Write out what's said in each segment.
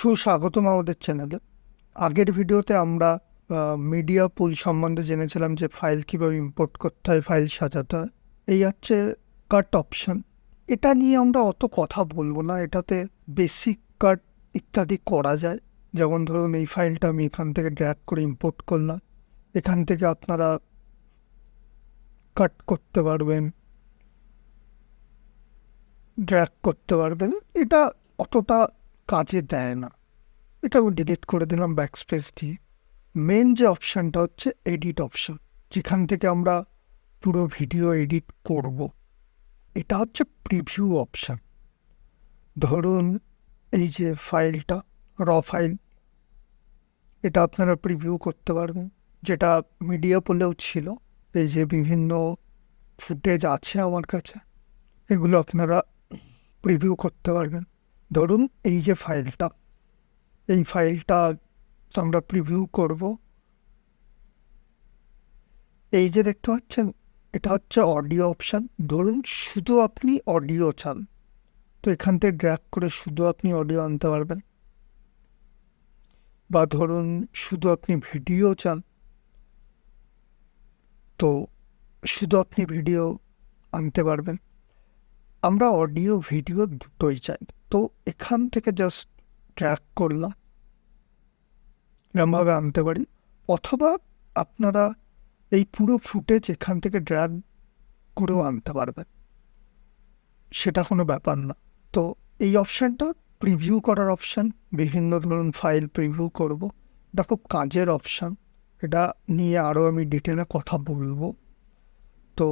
সুস্বাগতম আমাদের চ্যানেলে। আগের ভিডিওতে আমরা মিডিয়া পুল সম্বন্ধে জেনেছিলাম যে ফাইল কীভাবে ইম্পোর্ট করতে হয়, ফাইল সাজাতে হয়। এই হচ্ছে কাট অপশন। এটা নিয়ে আমরা অত কথা বলবো না, এটাতে বেসিক কাট ইত্যাদি করা যায়। যেমন ধরুন এই ফাইলটা আমি এখান থেকে ড্র্যাগ করে ইম্পোর্ট করলাম, এখান থেকে আপনারা কাট করতে পারবেন, ড্র্যাগ করতে পারবেন। এটা অতটা কাজে দেয় না, এটা আমি ডিলিট করে দিলাম ব্যাকস্পেস দিয়ে। মেন যে অপশানটা হচ্ছে এডিট অপশান, যেখান থেকে আমরা পুরো ভিডিও এডিট করব। এটা হচ্ছে প্রিভিউ অপশান। ধরুন এই যে ফাইলটা ফাইল, এটা আপনারা প্রিভিউ করতে পারবেন, যেটা মিডিয়া পোলেও ছিল। এই যে বিভিন্ন ফুটেজ আছে আমার কাছে, এগুলো আপনারা প্রিভিউ করতে পারবেন। ধরুন এই যে ফাইলটা, এই ফাইলটা আমরা প্রিভিউ করব। এই যে দেখতে পাচ্ছেন, এটা হচ্ছে অডিও অপশান। ধরুন শুধু আপনি অডিও চান, তো এখান থেকে ড্র্যাগ করে শুধু আপনি অডিও আনতে পারবেন। বা ধরুন শুধু আপনি ভিডিও চান, তো শুধু আপনি ভিডিও আনতে পারবেন। আমরা অডিও ভিডিও দুটোই চাই, তো এখান থেকে জাস্ট ড্র্যাগ করলাম, এরমভাবে আনতে পারি। অথবা আপনারা এই পুরো ফুটেজ এখান থেকে ড্র্যাগ করেও আনতে পারবেন, সেটা কোনো ব্যাপার না। তো এই অপশানটা প্রিভিউ করার অপশান, বিভিন্ন ধরুন ফাইল প্রিভিউ করব, এটা খুব কাজের অপশান। এটা নিয়ে আরও আমি ডিটেলে কথা বলবো। তো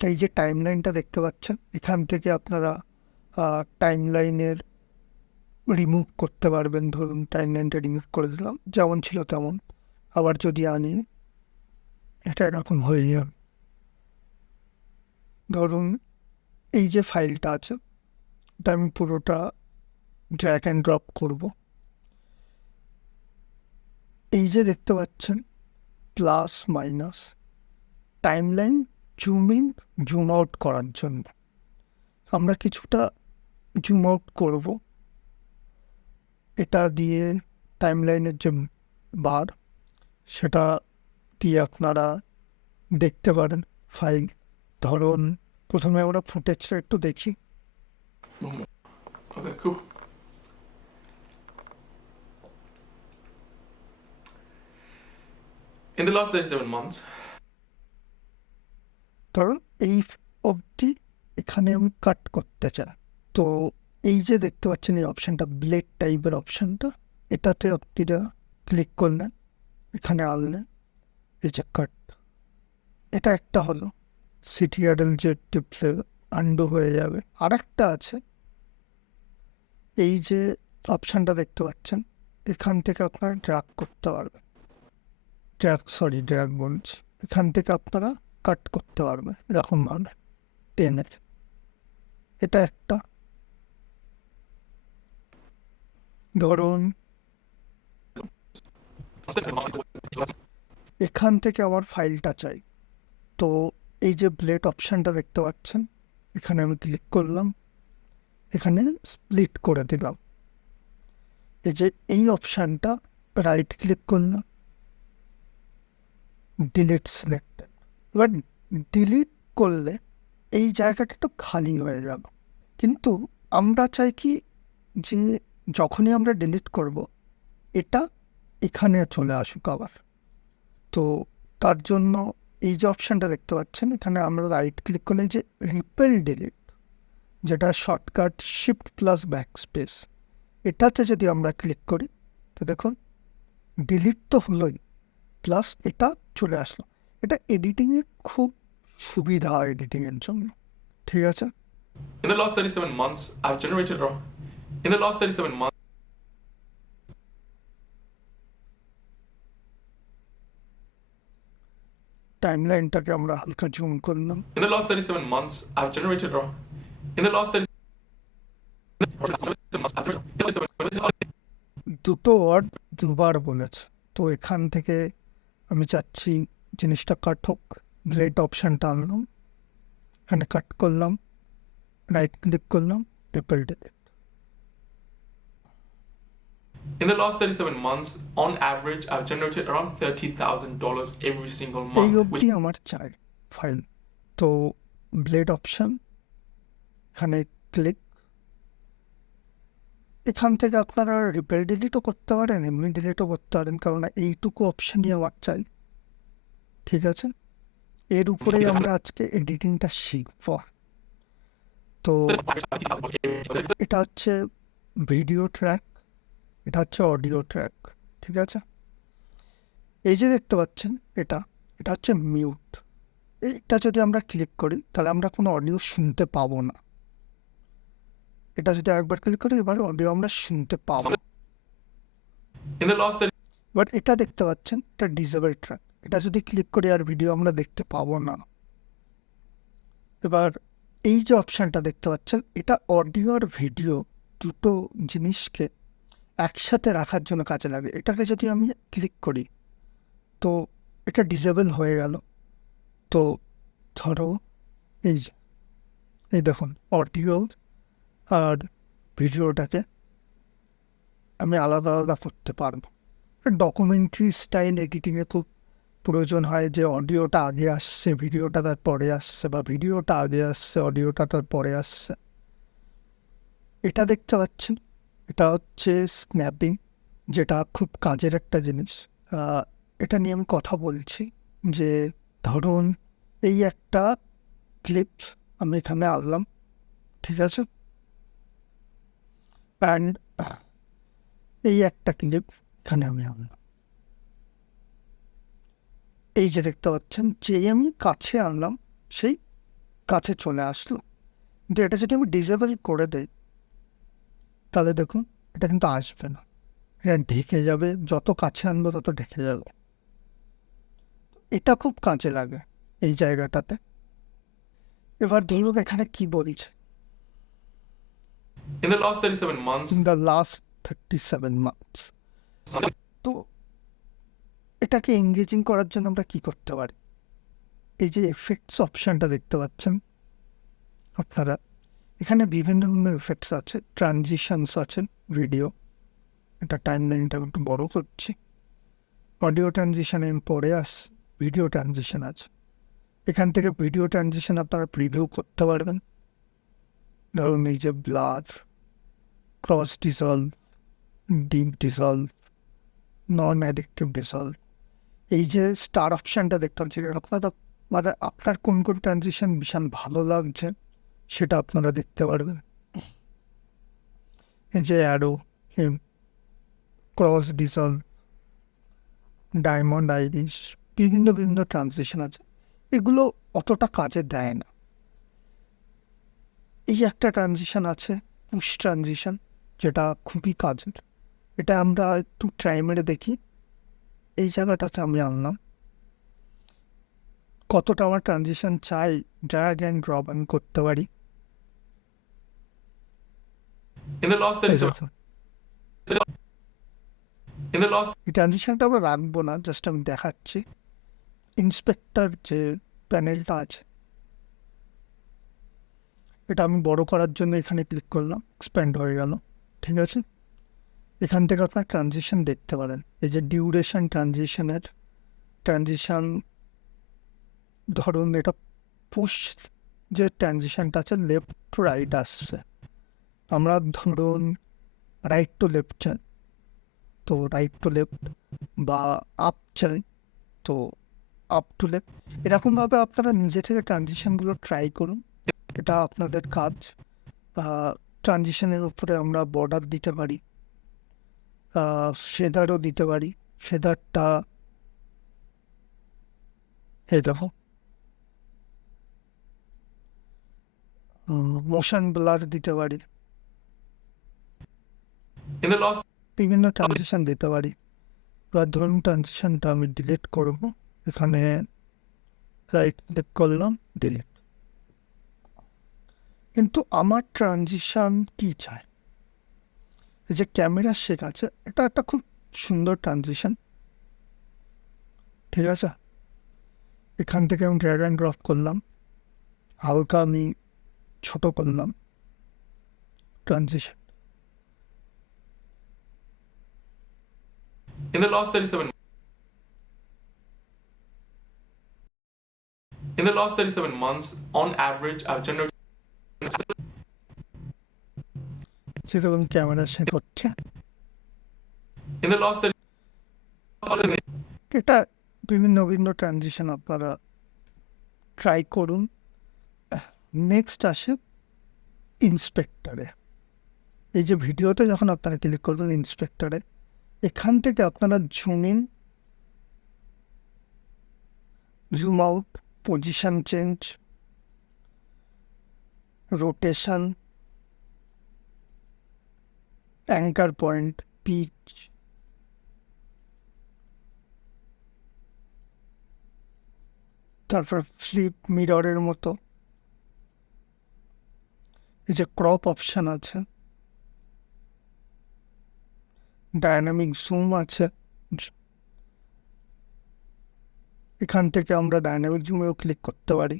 এই যে টাইমলাইনটা দেখতে পাচ্ছেন, এখান থেকে আপনারা টাইমলাইনের রিমুভ করতে পারবেন। ধরুন টাইমলাইনটা রিমুভ করে দিলাম, যেমন ছিল তেমন। আবার যদি আনি, এটা এরকম হয়ে যাবে। ধরুন এই যে ফাইলটা আছে, এটা আমি পুরোটা ড্র্যাগ অ্যান্ড ড্রপ করব। এই যে দেখতে পাচ্ছেন plus minus, timeline zoom in zoom out করার জন্য আমরা কিছুটা জুম আউট করব। এটা দিয়ে টাইমলাইনের যে বার, সেটা দিয়ে আপনারা দেখতে পারেন ফাইল। ধরুন প্রথমে আমরা ফুটেজটা একটু দেখি। Okay, cool. In the last 37 months, ধরুন এই অবধি এখানে আমি কাট করতে চাই, তো এই যে দেখতে পাচ্ছেন এই অপশানটা, ব্লেড টাইপের অপশানটা, এটাতে আপনারা ক্লিক করলেন, এখানে আনলেন, এই যে কাট, এটা একটা হলো। সিটিআরএল যে টিপলে আন্ডু হয়ে যাবে। আর একটা আছে, এই যে অপশানটা দেখতে পাচ্ছেন, এখান থেকে আপনারা ড্র্যাগ করতে পারবেন। ড্র্যাগ বলছি, এখান থেকে আপনারা কাট করতে পারবেন এরকমভাবে টেনে। এটা একটা। ধরুন এখান থেকে আমার ফাইলটা চাই, তো এই যে ব্লেড অপশানটা দেখতে পাচ্ছেন, এখানে আমি ক্লিক করলাম, এখানে স্প্লিট করে দিলাম। এই যে এই অপশানটা, রাইট ক্লিক করলাম, ডিলিট সিলেক্টেড। এবার ডিলিট করলে এই জায়গাটা একটু খালি হয়ে যাবে, কিন্তু আমরা চাই কি যে যখনই আমরা ডিলিট করব, এটা এখানে চলে আসুক আবার। তো তার জন্য এই যে অপশানটা দেখতে পাচ্ছেন, এখানে আমরা রাইট ক্লিক করলে যে রিপেল ডিলিট, যেটা শর্টকাট শিফট প্লাস ব্যাকস্পেস, এটাতে যদি আমরা ক্লিক করি, তো দেখুন ডিলিট তো হলোই, প্লাস এটা চলে আসলো। এটা এডিটিংয়ে খুব সুবিধা, এডিটিংয়ের জন্য। ঠিক আছে। in the last 37 months, I've generated around. In the last 37 months, টাইমলাইনটাকে আমরা হালকা জুম করলাম। in the last 37 months, I've generated around. In the last 37 দুটো ওয়ার্ড দুবার বলেছে, তো এখান থেকে আমি চাচ্ছি জিনিসটা কাট হোক। ব্লেড অপশানটা আনলাম, এখানে কাট করলাম, রাইট ক্লিক করলাম, repel delete. In the last 37 months, on average, I've generated around $30,000 every single এই month. অবধি আমার চাই ফাইল। তো ব্লেড অপশন, এখানে ক্লিক, এখান থেকে আপনারা রিপেল ডিলিটও করতে পারেন, এমনি ডিলিটও করতে পারেন, কারণ এইটুকু অপশনই আমার চাই। ঠিক আছে, এর উপরেই আমরা আজকে এডিটিংটা শিখব। তো এটা হচ্ছে ভিডিও ট্র্যাক, এটা হচ্ছে অডিও ট্র্যাক। ঠিক আছে, এই যে দেখতে পাচ্ছেন এটা এটা হচ্ছে মিউট। এটা যদি আমরা ক্লিক করি তাহলে আমরা কোনো অডিও শুনতে পাবো না। এটা যদি একবার ক্লিক করি এবার অডিও আমরা শুনতে পাবো। In the last 30 বাট এটা দেখতে পাচ্ছেন এটা ডিসেবল ট্র্যাক, এটা যদি ক্লিক করি আর ভিডিও আমরা দেখতে পাবো না। এবার এই যে অপশানটা দেখতে পাচ্ছেন এটা অডিও আর ভিডিও দুটো জিনিসকে একসাথে রাখার জন্য কাজে লাগে। এটাকে যদি আমি ক্লিক করি তো এটা ডিসেবল হয়ে গেল। তো ধরো এই যে এই দেখুন অডিও আর ভিডিওটাকে আমি আলাদা আলাদা করতে পারবো। ডকুমেন্টারি স্টাইল এডিটিংয়ে খুব প্রয়োজন হয় যে অডিওটা আগে আসছে ভিডিওটা তার পরে আসছে, বা ভিডিওটা আগে আসছে অডিওটা তার পরে আসছে। এটা দেখতে পাচ্ছেন এটা হচ্ছে স্ন্যাপিং, যেটা খুব কাজের একটা জিনিস। এটা নিয়ে আমি কথা বলছি যে ধরুন এই একটা ক্লিপ আমি এখানে আনলাম, ঠিক আছে, অ্যান্ড এই একটা ক্লিপ এখানে আমি আনলাম। এই যে দেখতে পাচ্ছেন যেই আমি কাছে আনলাম সেই কাছে চলে আসলো। কিন্তু এটা যদি আমি ডিসেবল করে দেই তাহলে দেখুন এটা কিন্তু আসবে না, এটা ঢেকে যাবে, যত কাছে আনবো তত ঢেকে যাবে। এটা খুব কাজে লাগে এই জায়গাটাতে। এবার ধরুন এখানে কি বলছে, in the last 37 months, in the last 37 months. তো এটাকে এঙ্গেজিং করার জন্য আমরা কি করতে পারি? এই যে এফেক্টস অপশানটা দেখতে পাচ্ছেন আপনারা, এখানে বিভিন্ন বিভিন্ন এফেক্টস আছে, ট্রানজিশনস আছে, ভিডিও, এটা টাইম লাইনটা একটু বড় করছি, অডিও ট্রানজিশন পরে ভিডিও ট্রানজিশন আছে। এখান থেকে ভিডিও ট্রানজিশন আপনারা প্রিভিউ করতে পারবেন। ধরুন এই যে blur, cross dissolve, dip dissolve, non অ্যাডিকটিভ ডিসলভ, এই যে স্টার অপশানটা দেখতে পাচ্ছি, আপনারা মানে আপনার কোন কোন ট্রানজিশন ভীষণ ভালো লাগছে সেটা আপনারা দেখতে পারবেন। এই যে arrow, cross dissolve, diamond Irish, বিভিন্ন বিভিন্ন ট্রানজিশন আছে, এগুলো অতটা কাজে দেয় না। এই একটা ট্রানজিশন আছে পুশ ট্রানজিশন, যেটা খুবই কাজের। এটা আমরা একটু ট্রাই মেরে দেখি। এই জায়গাটাতে আমি আনলাম, কতটা আমার ট্রানজিশন চাই ড্র্যাগ অ্যান্ড ড্রপ আমি করতে পারি। in the last এই 37 দেখুন, in the last এই ট্রানজিশনটা আমরা রাখবো না, জাস্ট আমি দেখাচ্ছি। ইন্সপেক্টর যে প্যানেলটা আছে এটা আমি বড় করার জন্য এখানে ক্লিক করলাম, এক্সপ্যান্ড হয়ে গেল। ঠিক আছে, এখান থেকে আপনার ট্রানজিশন দেখতে পারেন। এই যে ডিউরেশন ট্রানজিশনের ট্রানজিশন, ধরুন এটা পুশ যে ট্রানজিশনটা আছে লেফট টু রাইট আসছে, আমরা ধরুন রাইট টু লেফট চাই তো রাইট টু লেফট, বা আপ চাই তো আপ টু লেফট। এরকমভাবে আপনারা নিজে থেকে ট্রানজিশনগুলো ট্রাই করুন, এটা আপনাদের কাজ। ট্রানজিশনের উপরে আমরা বর্ডার দিতে পারি, শেডারও দিতে পারি। শেডারটা এই দেখো, মোশন ব্লার দিতে পারি, in the last বিভিন্ন ট্রানজিশন দিতে পারি। এবার ধরুন ট্রানজিশনটা আমি ডিলিট করবো, এখানে রাইট ক্লিক করলাম, ডিলিট। কিন্তু আমার ট্রানজিশন কি চাই, এই যে ক্যামেরা শেক আছে, এটা একটা খুব সুন্দর ট্রানজিশন। ঠিক আছে, এখান থেকে আমি ড্র্যাগ অ্যান্ড ড্রপ করলাম, হালকা আমি ছোট করলাম transition. In the last 37 In the last 37 months, on average, I've generated যেরকম ক্যামেরা সেট হচ্ছে in the last 30 এটা বিভিন্ন বিভিন্ন ট্রানজিশন আপনারা ট্রাই করুন। নেক্সট আসে ইন্সপেক্টরে। এই যে ভিডিওতে যখন আপনারা ক্লিক করবেন ইন্সপেক্টরে, এখান থেকে আপনারা zoom in, zoom out, position change, rotation, anchor point, pitch, তারপর ফ্লিপ মিররের মতো এই যে ক্রপ অপশান আছে, ডায়নামিক জুম আছে, এখান থেকে আমরা ডায়নামিক জুমেও ক্লিক করতে পারি।